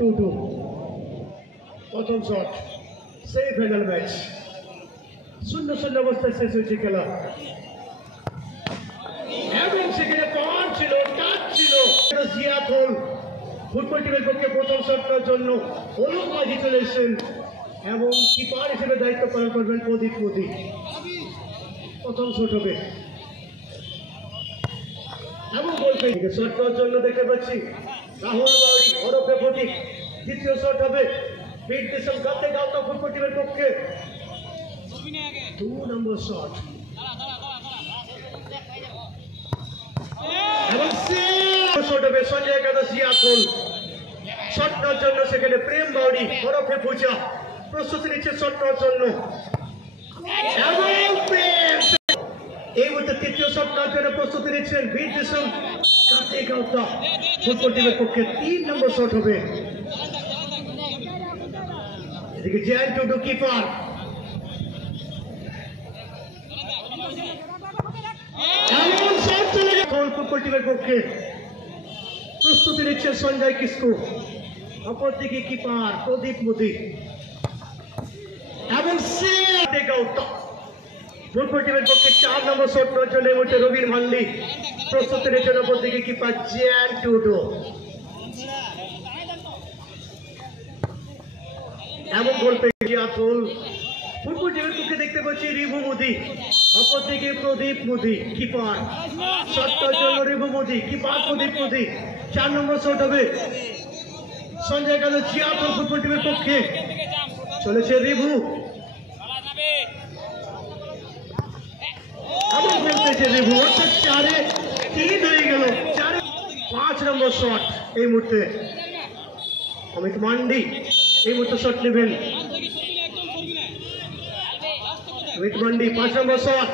2-2 প্রথম শট সেই final match 0-0 অবস্থায় শেষ হয়েছে খেলা এবং সেখানে পাওয়ার ছিল টাচ ছিল জিয়াতুল ফুটবল টিমের পক্ষে প্রথম শটটার জন্য হলুদ মাঝি চলে এসেছেন এবং কিপার হিসেবে দায়িত্ব পালন করবেন প্রদীপ মোদী প্রথম শট হবে এবং বলবে শটটার জন্য দেখতে পাচ্ছি রাহুল বাউরি ওরফে ফটিক দ্বিতীয় শট হবে বিট দেশম গাতে গাওতা ফুটবল টিমের পক্ষে 2 নম্বর শট এবং শট হবে সঞ্জয় একাদশ জিয়াতুল শটটার জন্য সেখানে প্রেম বাউরি ওরফে পূজা প্রস্তুতি নিচ্ছে শটটার জন্য এবং প্রেম এই মুহূর্তে তৃতীয় শটটার জন্য প্রস্তুতি নিচ্ছেন বিট দেশম গাতে গাওতা ফুটবল টিমের পক্ষে 3 নম্বর শট হবে এদিকে জেন টুডু কিপার এমন শট চলে গেল ফুটবল টিমের পক্ষে প্রস্তুতি নিচ্ছে সঞ্জয় কিসকু অপরদিকে কিপার প্রদীপ মোদী এবং ফুটবল টিমের পক্ষে 4 নম্বর শট নেওয়ার জন্য এই মুহূর্তে রবির মান্ডি প্রস্তুতি নিচ্ছেন অপরদিকে কিপার জেন টুডু এবং গোল পেয়ে জিয়াতুল ফুটবল টিমের পক্ষে দেখতে পাচ্ছি রিভু মোদী অপরদিকে প্রদীপ মোদী কিপার শটটার জন্য রিভু মোদী কিপার প্রদীপ মোদী 4 নম্বর শট হবে সঞ্জয় একাদশ জিয়াতুল ফুটবল টিমের পক্ষে চলেছে রিভু এবং গোল পেয়েছে রিভু অর্থাৎ 4-3 হয়ে গেল 5 নম্বর শট এই মুহূর্তে অমিত মান্ডি এই মুহূর্তে শট নেবেন অমিত মান্ডি 5 নম্বর শট